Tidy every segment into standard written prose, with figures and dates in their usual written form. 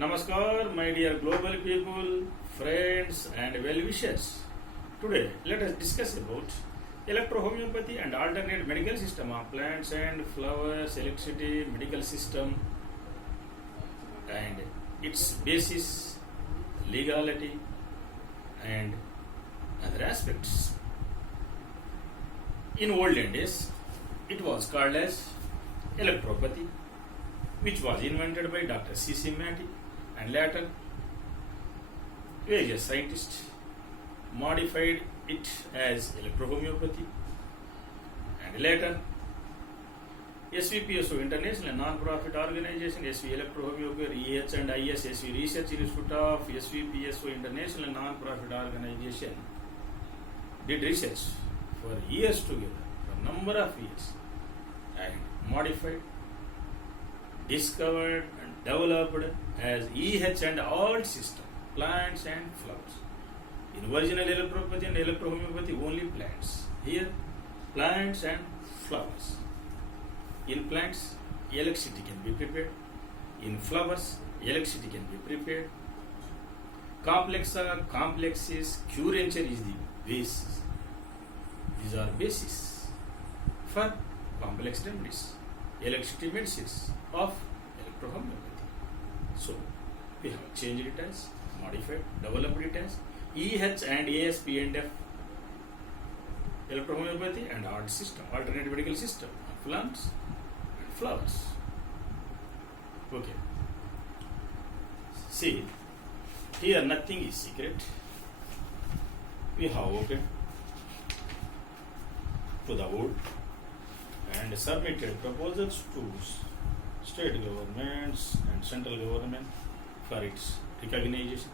Namaskar, my dear global people, friends, and well wishers. Today, let us discuss about electrohomeopathy and alternate medical system of plants and flowers, electricity, medical system, and its basis, legality, and other aspects. In olden days, it was called as electropathy, which was invented by Dr. C.C. Matty, and later various scientists modified it as electrohomeopathy, and later SVPSO International Non-Profit Organization, SV Electrohomeopathy, EH and IS, SV Research Institute of SVPSO International Non-Profit Organization did research for years together, for number of years, and modified, discovered and developed as EH and alt system, plants and flowers. In original electropathy and electrohomeopathy, only plants. Here, plants and flowers. In plants, electricity can be prepared. In flowers, electricity can be prepared. Complexa, complexes, curenture is the basis. These are basis for complex remedies, electricity medicines of electrohomeopathy. So, we have changed it as, modified, developed it as EH and ASP&F electrohomeopathy and alt system, alternate medical system of plants and flowers. Okay. See, here nothing is secret. We have opened to the world and submitted proposals to state governments and central government for its recognition,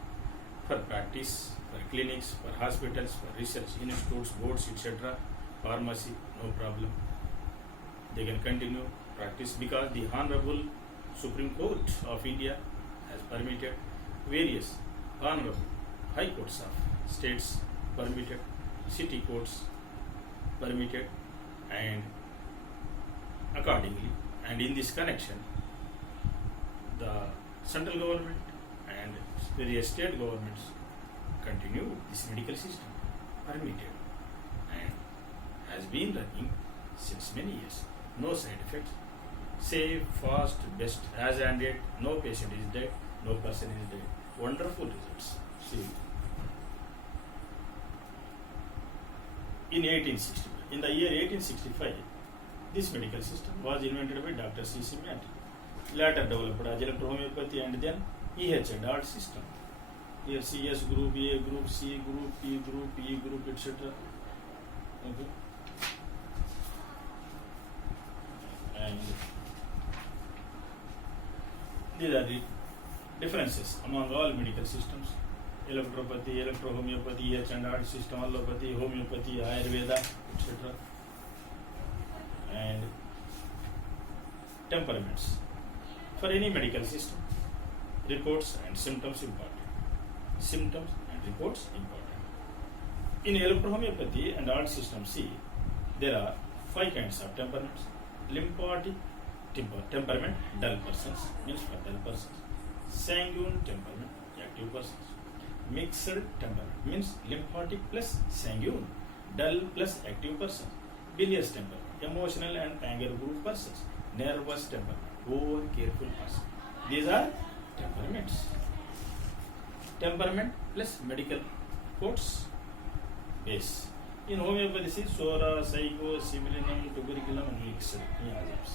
for practice, for clinics, for hospitals, for research institutes, boards, etc., pharmacy, no problem. They can continue practice because the Honorable Supreme Court of India has permitted, various Honorable High Courts of states permitted, city courts permitted, and accordingly, and in this connection, the central government and various state governments continue this medical system permitted and has been running since many years. No side effects, safe, fast, best, as and yet, no patient is dead, no person is dead. Wonderful results. See, in the year 1865, this medical system was invented by Dr. C.C. Matty, later developed as electrohomeopathy and then EH and alt system. Here CS group, A group, C group, P group, E group, etc. Okay. And these are the differences among all medical systems: electropathy, electrohomeopathy, EH and alt system, allopathy, homeopathy, Ayurveda, etc. And temperaments. For any medical system, reports and symptoms important. Symptoms and reports important. In electrohomeopathy and alt system C, there are 5 kinds of temperaments. Lymphatic temperament, dull persons, means for dull persons. Sanguine temperament, active persons. Mixed temperament, means lymphatic plus sanguine, dull plus active persons. Bilious temperament, emotional and anger group persons. Nervous temperament, over careful person. These are temperaments. Temperament plus medical codes base. In homeopathy, see Sora, Psycho, Sibilinum, Tuberculum, and mixed miasms.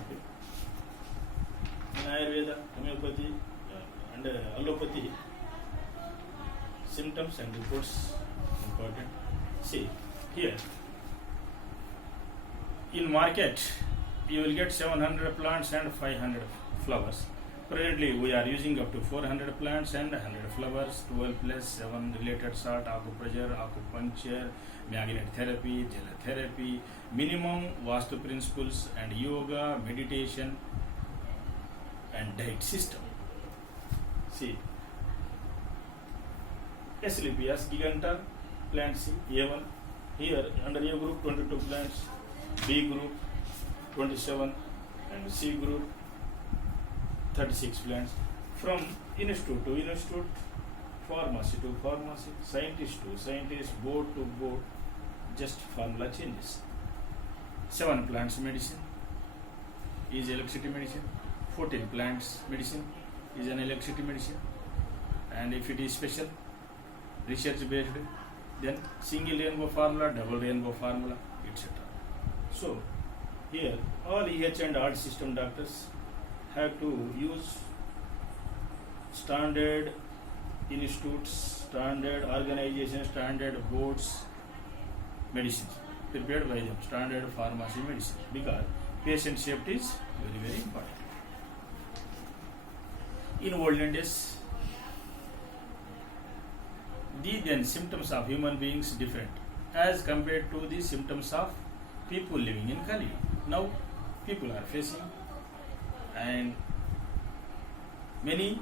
Okay. In Ayurveda, homeopathy, and allopathy, symptoms and reports important. See here. In market, you will get 700 plants and 500 flowers. Presently, we are using up to 400 plants and 100 flowers, 12 plus 7 related salt, acupressure, acupuncture, magnet therapy, gel therapy, minimum Vastu principles, and yoga, meditation, and diet system. See, Asclepias gigantea, plant C, A1. Here, under A group, 22 plants, B group, 27, and C group, 36 plants. from institute to institute, pharmacy to pharmacy, scientist to scientist, board to board, just formula changes. 7 plants medicine is electricity medicine, 14 plants medicine is an electricity medicine, and if it is special, research based, then single rainbow formula, double rainbow formula, etc. So, here all EH and ART system doctors have to use standard institutes, standard organizations, standard boards medicines prepared by them, standard pharmacy medicine, because patient safety is very, very important. In olden days, the then symptoms of human beings different as compared to the symptoms of people living in Kali. Now, people are facing and many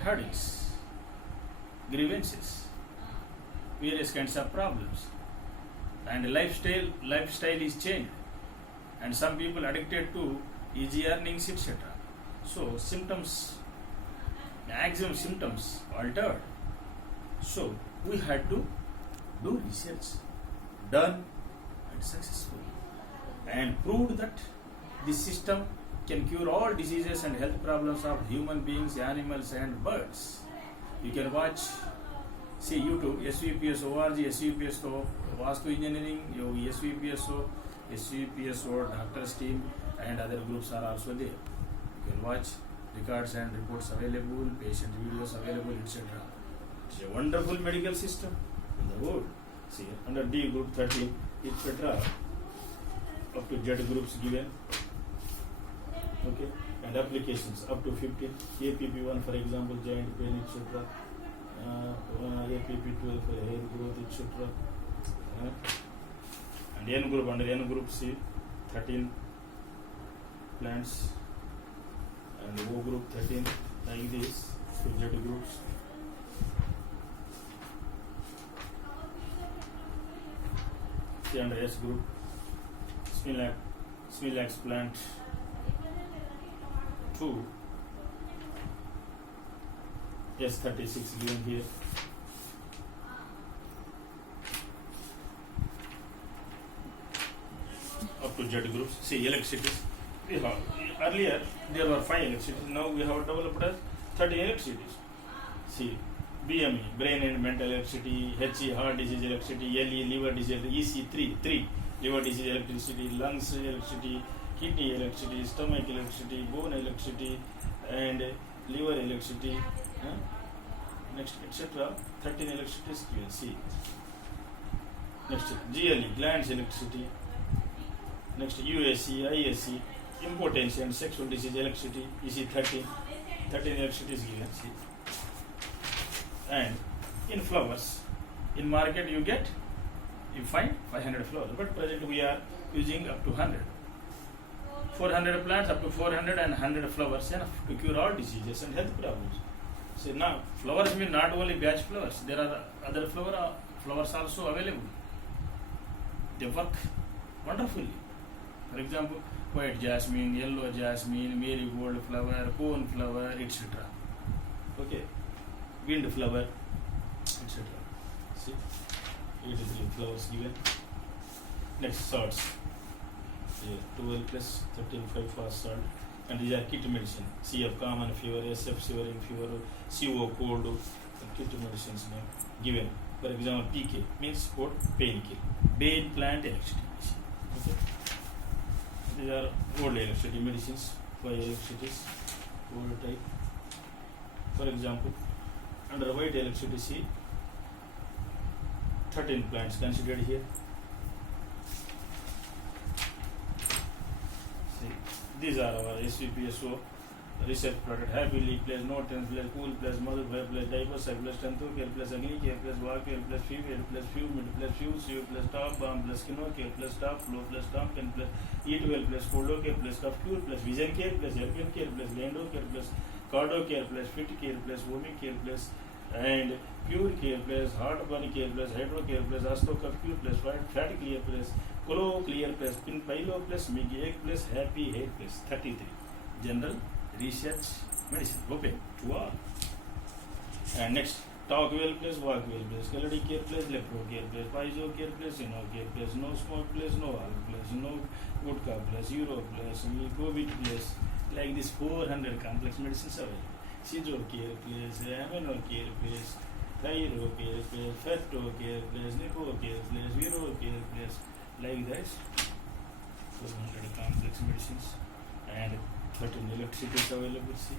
headaches, grievances, various kinds of problems, and lifestyle is changed, and some people addicted to easy earnings, etc. So symptoms, maximum symptoms altered. So we had to do research, done and successful, and proved that this system can cure all diseases and health problems of human beings, animals and birds. You can watch, see YouTube, SVPS.org, SVPS to Vastu Engineering, SVPSO doctors team and other groups are also there. You can watch records and reports available, patient videos available, etc. It's a wonderful medical system in the world. See, under D group 13, etc. up to Z groups given. Okay, and applications up to 15. APP1 for example, joint pain, etc. APP12 for hair growth, etc. And N group, under N group C, 13 plants, and O group 13, like this, to Z groups. See, under S group, Smilax plant 2, S36 given here. Up to Z groups. See, electricity. We have, earlier there were 5 electricities, now we have developed as 30 electricities. See, BME, brain and mental electricity, HE, heart disease electricity, LE, liver disease, EC, 3, liver disease electricity, lungs electricity, kidney electricity, stomach electricity, bone electricity, and liver electricity, next, etc. 13 electricities you will see. Next, GLE, glands electricity. Next, USC, ISC, impotence and sexual disease electricity, EC 13 electricities given. See. And in flowers, in market you find 500 flowers, but present we are using up to 100. 400 plants, up to 400 and 100 flowers enough to cure all diseases and health problems. So now, flowers mean not only batch flowers, there are other flowers also available. They work wonderfully. For example, white jasmine, yellow jasmine, marigold flower, cone flower, etc. Okay, wind flower, etc. See, 83 flowers given. Next, salts. 12 plus 13.5 fast salt, and these are kit medicine. CF common fever, SF shivering fever, CO cold, kit medicines given. For example, PK means what? Pain kill. Pain plant electricity medicine. Okay. These are old electricity medicines, 5 electricities, old type. For example, under white electricity, see 13 plants considered here. These are our SVPSO research product. Happily plus, no tense plus, cool plus, mother plus, diapers plus, tanthu care plus, agni care plus, war care plus, female plus, mid plus, CO plus, top, bomb plus, kino care plus, top, flow plus, top, ten plus, E12 plus, cold care plus, cup cure plus, vision care plus, airpin care plus, lando care plus, cardo care plus, fit care plus, vomic care plus, and pure care plus, heartburn care plus, hydro care plus, asto cup cure plus, fat clear plus, Colo clear plus, pin pilo plus, mig egg plus, happy head plus, 33. General research medicine, open to all. And next, talk well place, walk well place, calorie care place, lepro care place, piezo care place, no care place, no smoke place, no alcohol place, no vodka place, euro place, COVID place, like this 400 complex medicines available. Sizo care place, amino care place, thyro care place, ferto care place, nipo care place, euro care place, like this 400 complex medicines and 13 electricities available. See.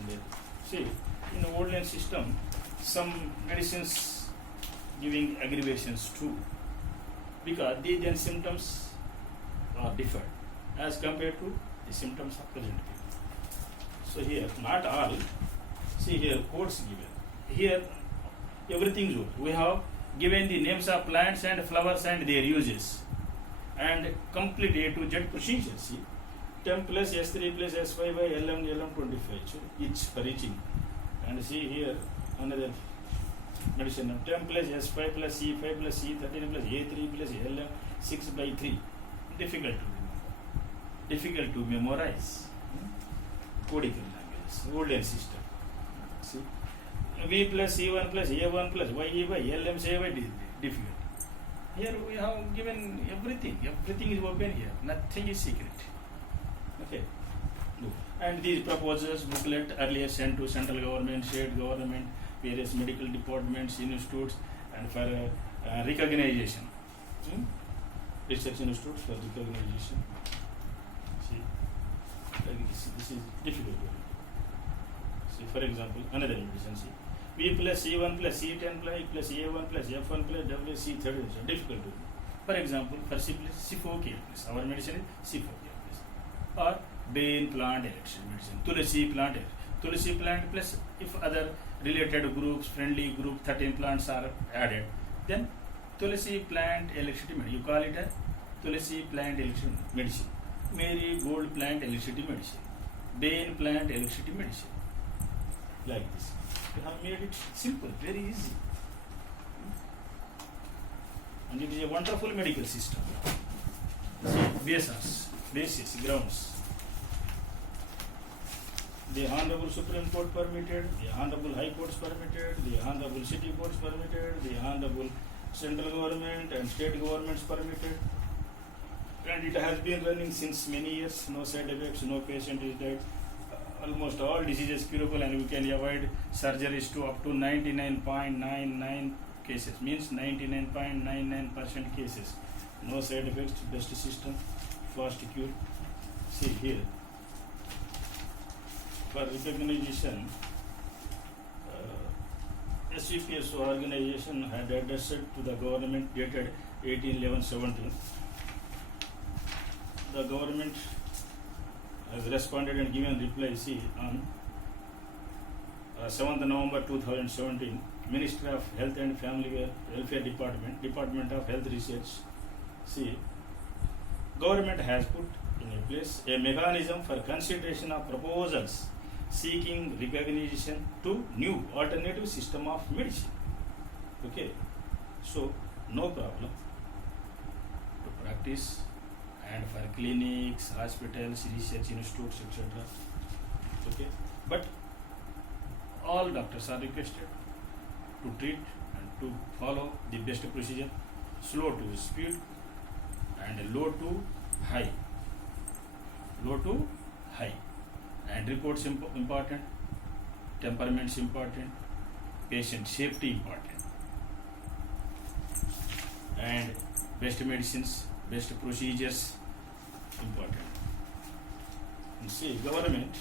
And see, in the old system, some medicines giving aggravations too, because the then symptoms are different as compared to the symptoms of present people. So here, not all. See here, codes given. Here, everything is good. We have given the names of plants and flowers and their uses, and complete A to Z procedure. See. 10 plus S3 plus S5 by LM 25 each for eaching. And see here another medicine 10 plus S5 plus C5 plus C13 plus A3 plus LM 6 by 3. Difficult to memorize. Codical language, old system. See, V plus C1 plus A1 plus YE by LM say by difficult. Here we have given everything. Everything is open here. Nothing is secret. Okay. And these proposals booklet earlier sent to central government, state government, various medical departments, institutes, and for recognition. Research institutes for recognition. See, like this is difficult. See, for example, another medicine. See, V plus C1 plus C10 plus A1 plus F1 plus WC30. Difficult to. For example, for C4K, our medicine is C4K. Or Bain plant election medicine, Tulsi plant, Tulsi plant plus if other related groups, friendly group, 13 plants are added, then Tulsi plant electricity medicine. You call it a Tulsi plant electricity medicine, Mary Gold plant electricity medicine, Bain plant electricity medicine. Like this. We have made it simple, very easy. And it is a wonderful medical system. Basis, grounds. The Honorable Supreme Court permitted, the Honorable High Courts permitted, the Honorable City Courts permitted, the Honorable Central Government and State Governments permitted. And it has been running since many years, no side effects, no patient is dead. Almost all diseases curable, and we can avoid surgeries to up to 99.99 cases, means 99.99% cases. No side effects, best system, fast cure. See here, for recognition, SCPSO organization had addressed to the government dated 18/11/17. The government has responded and given reply. See, on 7th November 2017, Ministry of Health and Family Welfare Department, Department of Health Research. See, government has put in a place a mechanism for consideration of proposals seeking recognition to new alternative system of medicine. Okay, so no problem to practice and for clinics, hospitals, research institutes, etc. Okay, but all doctors are requested to treat and to follow the best procedure, slow to speed and low to high. Low to high. And reports important, temperaments important, patient safety important, and best medicines, best procedures important. And see, government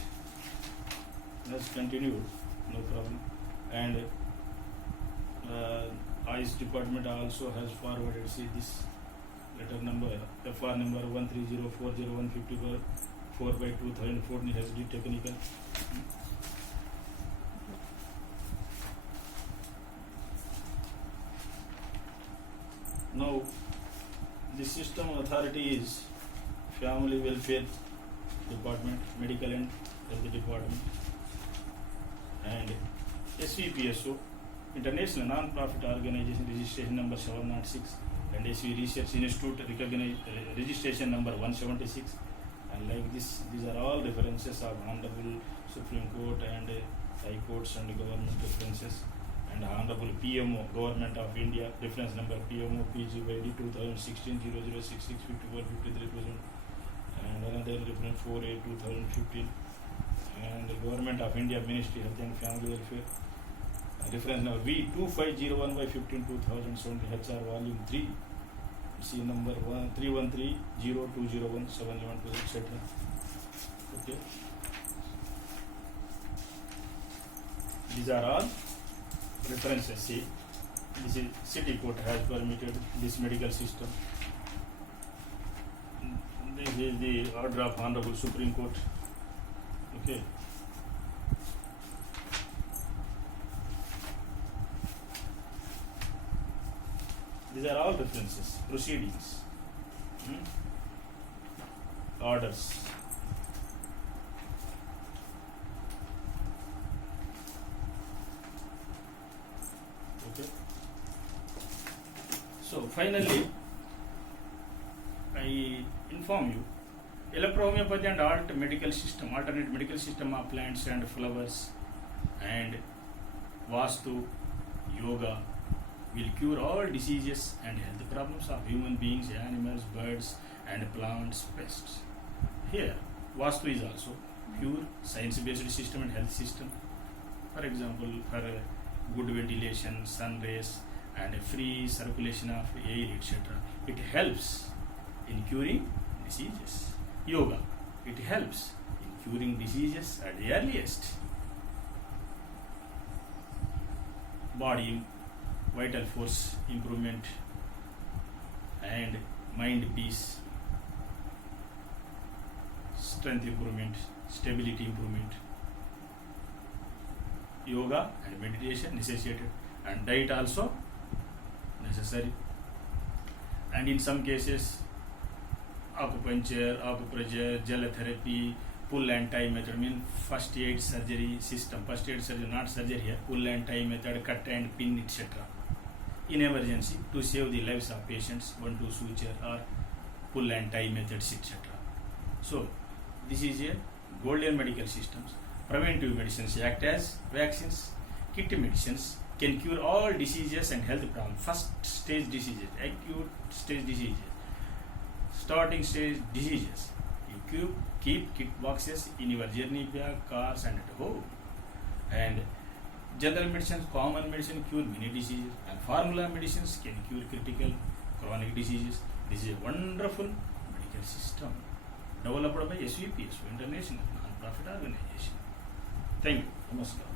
has continued, no problem, and ICE department also has forwarded, see this letter number, FR number 130401544 4/2014 has been technical. Now, the system authority is Family Welfare Department, Medical and Health Department, and SVPSO, International Non-Profit Organization, registration number 706, and SV Research Institute registration number 176, And like this, these are all references of Honorable Supreme Court and High Courts and government references. And Honorable PMO, Government of India, reference number PMO PGYD 2016-0066-54-53%. And another reference 4A 2015. And the Government of India Ministry Health and Family Welfare. Reference number V2501 by 15/2007 HR Volume 3. C number 313-0201-712, etc. Okay. These are all references. See, this is city court has permitted this medical system. This is the order of Honorable Supreme Court. Okay. These are all references, proceedings, orders. Okay. So finally, I inform you, electrohomeopathy and alternate medical system of plants and flowers and Vastu, yoga will cure all diseases and health problems of human beings, animals, birds and plants, pests. Here, Vastu is also pure science-based system and health system. For example, for good ventilation, sun rays and free circulation of air, etc. It helps in curing diseases. Yoga, it helps in curing diseases at the earliest. Body, vital force improvement and mind peace, strength improvement, stability improvement. Yoga and meditation necessitated, and diet also necessary. And in some cases, acupuncture, acupressure, gel therapy, pull and tie method, mean first aid surgery system, first aid surgery, not surgery here, pull and tie method, cut and pin, etc. In emergency, to save the lives of patients, 1-2 suture or pull and tie methods, etc. So, this is a golden medical systems. Preventive medicines act as vaccines. Kit medicines can cure all diseases and health problems. First stage diseases, acute stage diseases, starting stage diseases. You keep kit boxes in your journey bag, cars and at home. And general medicines, common medicine cure many diseases, and formula medicines can cure critical chronic diseases. This is a wonderful medical system developed by SVPS, International Non-Profit Organization. Thank you. Namaskar.